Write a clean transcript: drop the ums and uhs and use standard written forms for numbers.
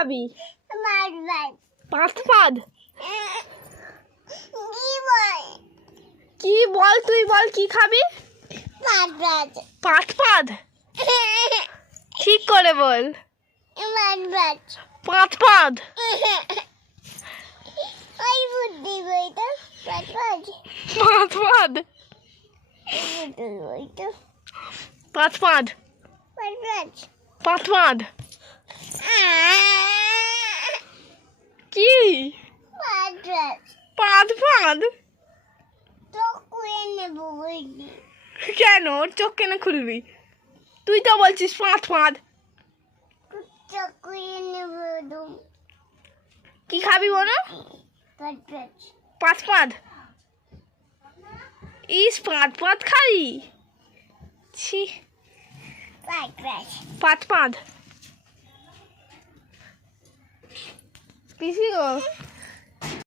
খাবি? পাঁচ পাদ। কি বল, তুই বল কি খাবি? পাঁচ পাদ। ঠিক করে বল। পাঁচ পাদ। পাঁচ পাদ। পাঁচ পাদ। পাঁচ পাদ। কি? পাঁচ পাদ। কেন ওর চোখ কেন খুলবি? তুই তো বলছিস পাঁচ পাদ। কি খাবি বলো? পাঁচ পাদ। ইস, পাঁচ পাদ খাবি? ছি। পাঁচ পাদ। পিসি গো।